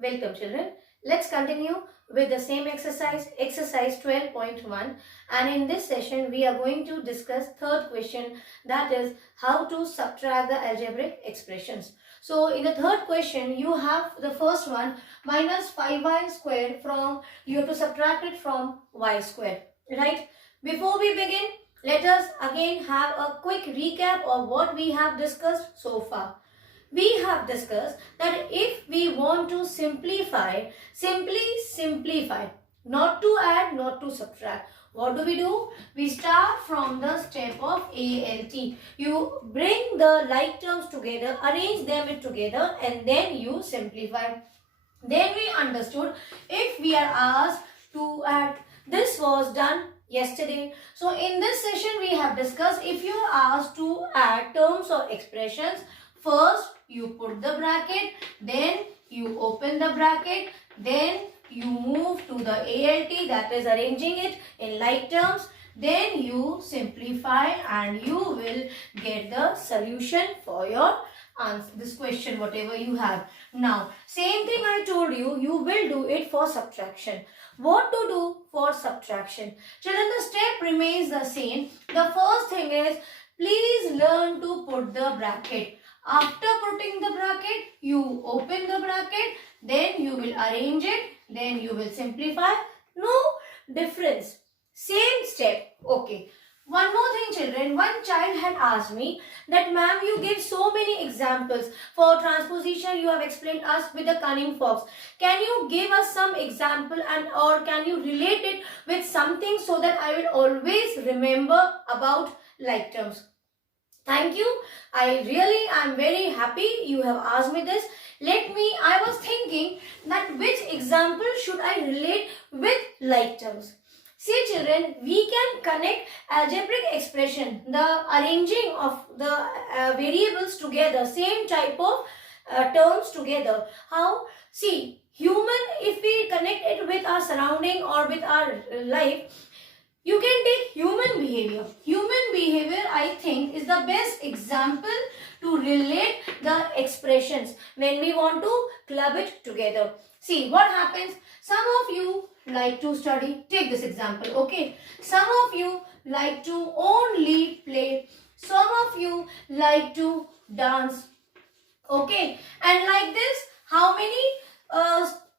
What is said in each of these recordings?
Welcome children. Let's continue with the same exercise 12.1, and in this session we are going to discuss third question, that is how to subtract the algebraic expressions. So in the third question you have the first one, minus 5y squared, from you have to subtract it from y squared, right? Before we begin, let us again have a quick recap of what we have discussed so far. We have discussed that if we want to simplify, simply simplify, not to add, not to subtract. What do? We start from the step of ALT. You bring the like terms together, arrange them together, and then you simplify. Then we understood if we are asked to add. This was done yesterday. So in this session we have discussed if you are asked to add terms or expressions, first you put the bracket, then you open the bracket, then you move to the ALT, that is arranging it in like terms, then you simplify and you will get the solution for your answer, this question whatever you have. Now same thing I told you, you will do it for subtraction. What to do for subtraction? Children, the step remains the same. The first thing is, please learn to put the bracket. After putting the bracket, you open the bracket, then you will arrange it, then you will simplify. No difference. Same step. Okay. One more thing children, one child had asked me that ma'am, you give so many examples for transposition, you have explained us with the cunning fox. Can you give us some example and or can you relate it with something so that I will always remember about like terms? Thank you. I really am very happy you have asked me this. I was thinking that which example should I relate with like terms. See children, we can connect algebraic expression, the arranging of the variables together, same type of terms together. How? See, human, if we connect it with our surrounding or with our life, you can take human behavior. Human behavior, I think, is the best example to relate the expressions when we want to club it together. See, what happens? Some of you like to study. Take this example, okay? Some of you like to only play. Some of you like to dance, okay? And like this, how many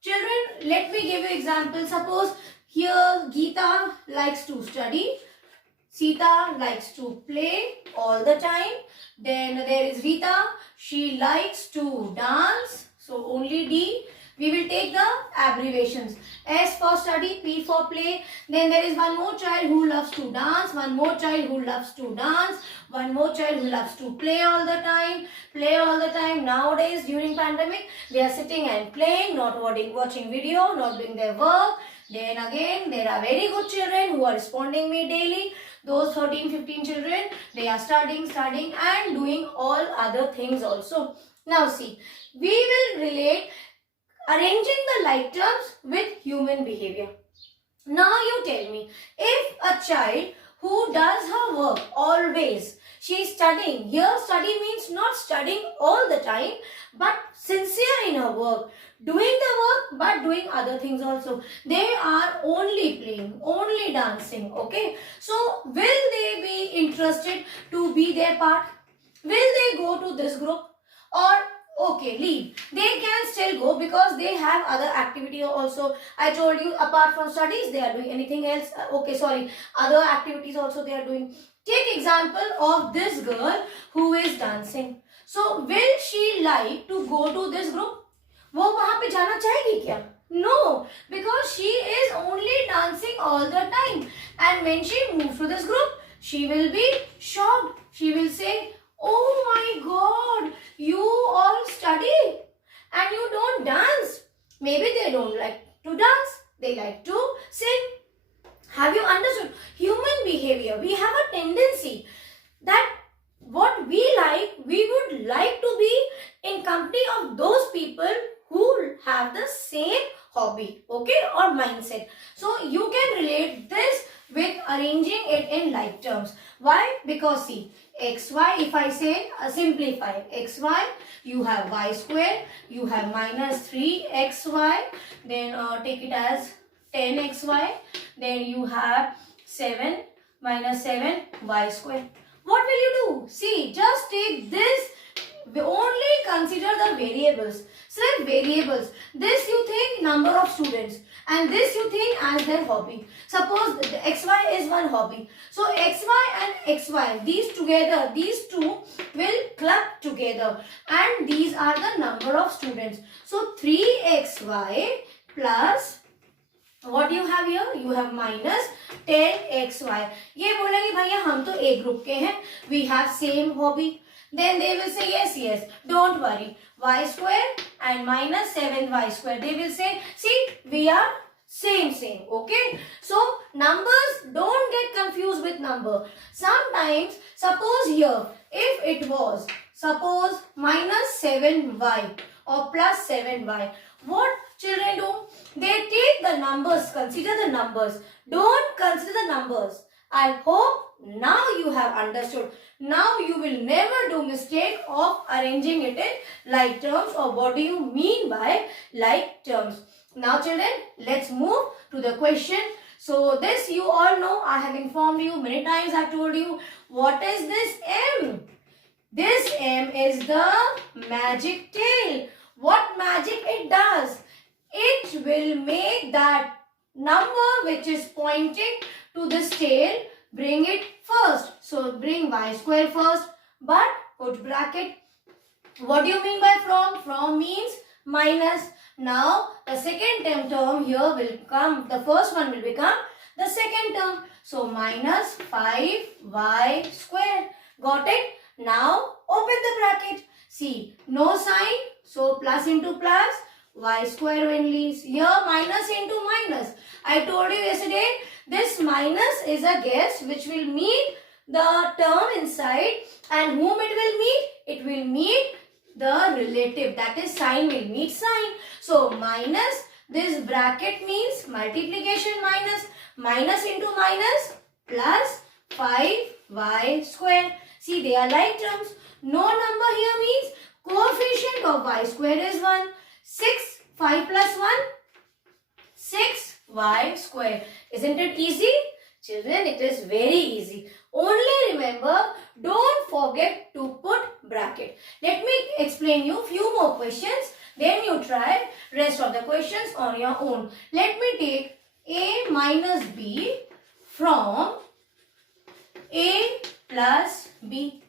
children? Let me give you example. Suppose here Geeta likes to study, Sita likes to play all the time. Then there is Rita, she likes to dance. So only D. We will take the abbreviations. S for study, P for play. Then there is one more child who loves to dance, one more child who loves to dance, one more child who loves to play all the time. Play all the time. Nowadays during pandemic, they are sitting and playing, not watching video, not doing their work. Then again, there are very good children who are responding me daily. Those 13, 15 children, they are studying and doing all other things also. Now see, we will relate arranging the like terms with human behavior. Now you tell me, if a child who does her work always, she is studying. Here study means not studying all the time, but sincere in her work, doing the work but doing other things also. They are only playing, only dancing, okay? So will they be interested to be their part? Will they go to this group? Or okay, leave. They can still go because they have other activity also. I told you apart from studies, they are doing anything else. Other activities also they are doing. Take example of this girl who is dancing. So will she like to go to this group? वो वहाँ पे जाना चाहेगी क्या? No, because she is only dancing all the time. And when she moves to this group, she will be shocked. She will say, oh my God, you all study and you don't dance. Maybe they don't like to dance. They like to sing. Have you understood? Human behavior, we have a tendency that what we like, we would like to be in company of those people who have the same hobby, okay, or mindset. So you can relate this with arranging it in like terms. Why? Because see, xy, if I say simplify xy, you have y square, you have minus 3xy, then take it as 10xy, then you have 7 minus 7y square. What will you do? See, just take this, we only consider the variables. Sir, variables, this you think number of students and this you think as their hobby. Suppose the xy is one hobby. So xy and xy, these together, these two will club together and these are the number of students. So 3xy plus what you have here? You have minus 10xy. ये बोलेंगे भैया हम तो एक group के हैं. We have same hobby. Then they will say yes, don't worry. Y square and minus 7y square. They will say, see, we are same. Okay. So numbers, don't get confused with number. Sometimes, suppose here, if it was, suppose minus 7y or plus 7y. What children do? They take the numbers, consider the numbers. Don't consider the numbers. I hope now you have understood. Now you will never do mistake of arranging it in like terms, or what do you mean by like terms. Now children, let's move to the question. So this you all know, I have informed you many times, I have told you. What is this M? This M is the magic tail. What magic it does? It will make that number which is pointing to this tail, bring it first. So bring y square first, but put bracket. What do you mean by from? From means minus. Now the second term here will come, the first one will become the second term. So minus 5y square. Got it? Now open the bracket. See, no sign, so plus into plus, y square only. Here minus into minus. I told you yesterday, this minus is a guess which will meet the term inside, and whom it will meet? It will meet the relative, that is sign will meet sign. So minus, this bracket means multiplication, minus into minus, plus 5y square. See, they are like terms. No number here means coefficient of y square is 1. 6, 5 plus 1, 6y square. Isn't it easy? Children, it is very easy. Only remember, don't forget to put bracket. Let me explain you few more questions. Then you try rest of the questions on your own. Let me take a minus b from a plus b.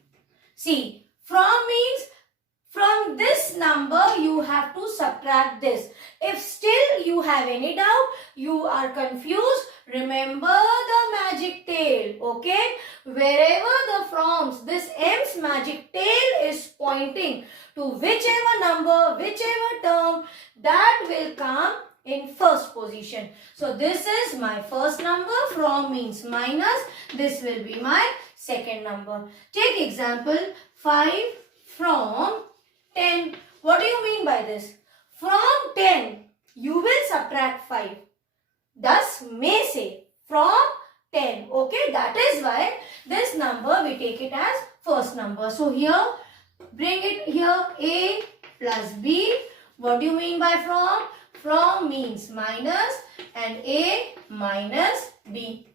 See, from means from this number you have to subtract this. If still you have any doubt, you are confused, remember the magic tail. Okay, wherever the froms, this m's magic tail is pointing to whichever number, whichever term, that will come in first position. So this is my first number, from means minus, this will be my second number. Take example 5 from 10. What do you mean by this? From 10, you will subtract 5. Thus, may say from 10. Okay, that is why this number we take it as first number. So here, bring it here a plus b. What do you mean by from? From means minus and a minus b.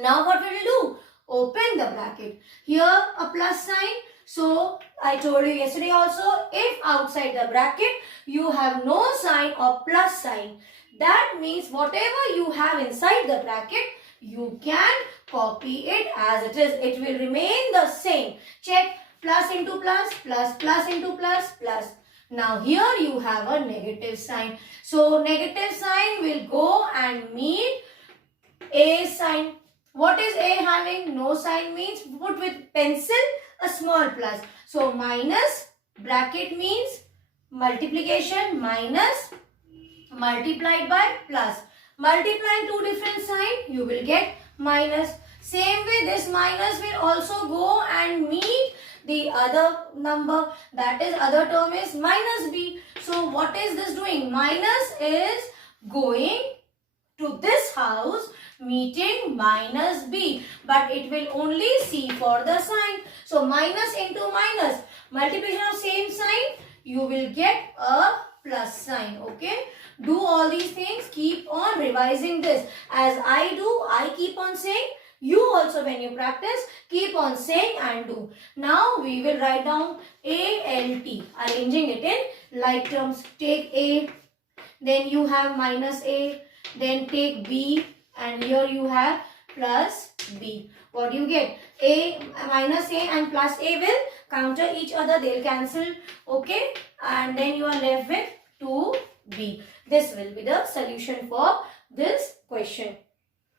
Now what will you do? Open the bracket. Here a plus sign. So I told you yesterday also, if outside the bracket you have no sign or plus sign, that means whatever you have inside the bracket, you can copy it as it is. It will remain the same. Check, plus into plus, plus into plus, plus. Now here you have a negative sign. So negative sign will go and meet a sign. What is a having? No sign means put with pencil a small plus. So minus, bracket means multiplication, minus multiplied by plus. Multiplying two different signs, you will get minus. Same way this minus will also go and meet the other number, that is other term is minus b. So what is this doing? Minus is going to this house meeting minus B. But it will only see for the sign. So minus into minus, multiplication of same sign, you will get a plus sign. Okay. Do all these things. Keep on revising this. As I do, I keep on saying. You also, when you practice, keep on saying and do. Now we will write down ALT, arranging it in like terms. Take A, then you have minus A, then take B, and here you have plus B. What do you get? A minus A and plus A will counter each other. They will cancel. Okay. And then you are left with 2B. This will be the solution for this question.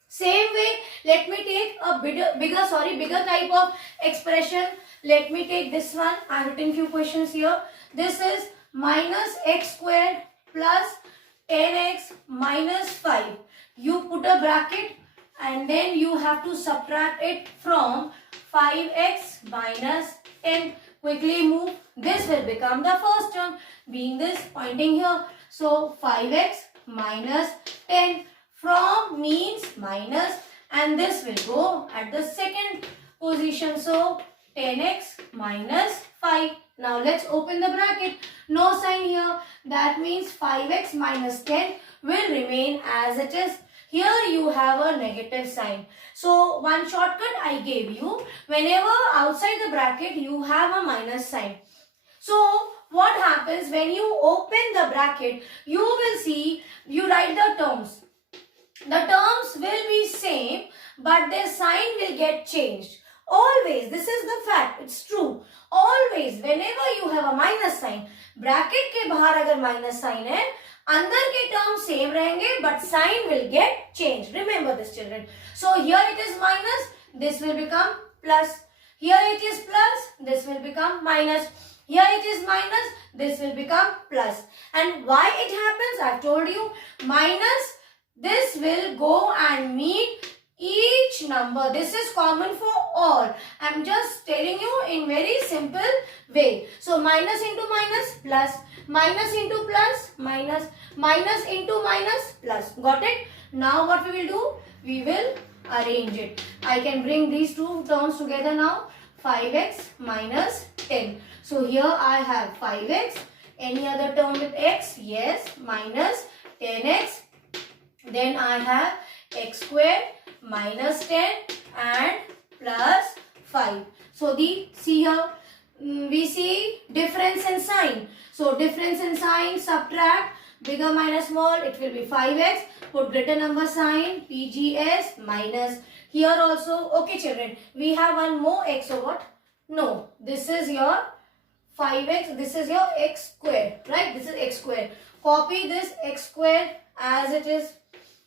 Same way, let me take a bigger type of expression. Let me take this one. I have written few questions here. This is minus x squared plus 10x minus 5. You put a bracket and then you have to subtract it from 5x minus 10. Quickly move. This will become the first term, being this pointing here. So 5x minus 10. From means minus, and this will go at the second position. So 10x minus 5. Now let's open the bracket. No sign here. That means 5x minus 10 will remain as it is. Here you have a negative sign. So one shortcut I gave you. Whenever outside the bracket you have a minus sign. So what happens when you open the bracket? You will see, you write the terms. The terms will be same, but their sign will get changed. Always, this is the fact, it's true. Always, whenever you have a minus sign, bracket के बाहर अगर minus sign है, अंदर के terms same रहेंगे, but sign will get changed. Remember this, children. So here it is minus, this will become plus. Here it is plus, this will become minus. Here it is minus, this will become plus. And why it happens? I told you, minus. This will go and meet each number. This is common for all. I am just telling you in very simple way. So minus into minus, plus, minus into plus, minus, minus into minus, plus. Got it? Now what we will do? We will arrange it. I can bring these two terms together now. 5x minus 10. So here I have 5x. Any other term with x? Yes. Minus 10x. Then I have x squared minus 10 and plus 5. So see here, we see difference in sign. So difference in sign, subtract, bigger minus small, it will be 5x. Put greater number sign, PGS minus. Here also, okay children, we have one more x, so what? No, this is your 5x, this is your x squared, right? This is x squared. Copy this x squared as it is.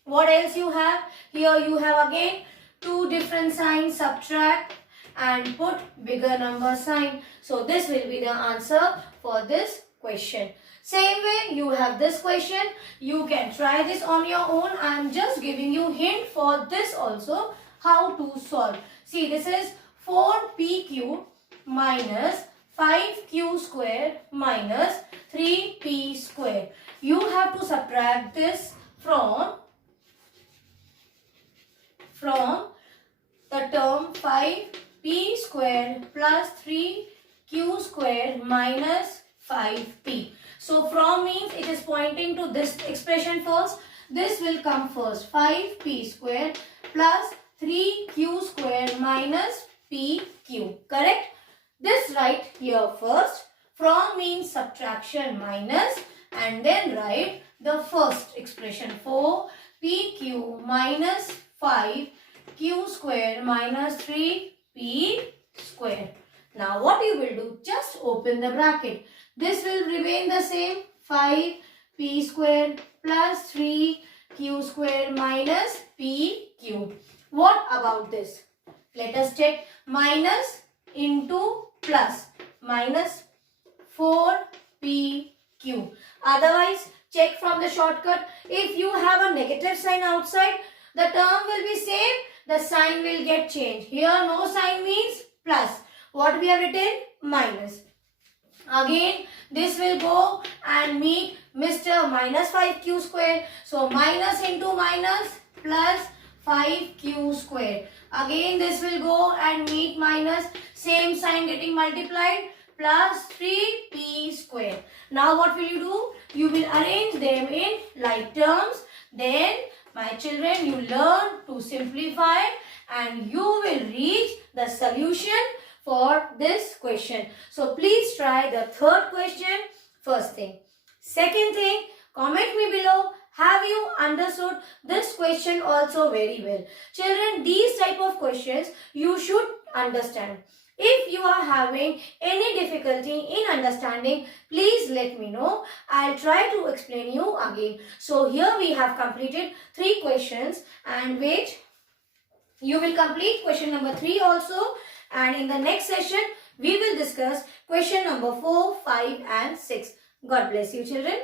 What else you have? Here you have again two different signs, subtract and put bigger number sign. So this will be the answer for this question. Same way you have this question. You can try this on your own. I am just giving you hint for this also how to solve. See, this is 4pq minus 5q square minus 3p square. You have to subtract this from the term 5p square plus 3q square minus 5p. So from means it is pointing to this expression first. This will come first. 5p square plus 3q square minus pq. Correct? This write here first. From means subtraction minus, and then write the first expression 4pq minus 5q square minus 3p square. Now what you will do? Just open the bracket. This will remain the same. 5p square plus 3q square minus pq. What about this? Let us check. Minus into plus. Minus 4pq. Otherwise, check from the shortcut. If you have a negative sign outside, the term will be same. The sign will get changed. Here no sign means plus. What we have written? Minus. Again, this will go and meet Mr. minus 5q square. So, minus into minus plus 5q square. Again, this will go and meet minus, same sign getting multiplied, plus 3p square. Now, what will you do? You will arrange them in like terms. Then, my children, you learn to simplify and you will reach the solution for this question. So please try the third question first thing. Second thing, comment me below. Have you understood this question also very well? Children, these type of questions you should understand. If you are having any difficulty in understanding, please let me know. I'll try to explain you again. So here we have completed 3 questions and wait, you will complete question number 3 also. And in the next session, we will discuss question number 4, 5 and 6. God bless you children.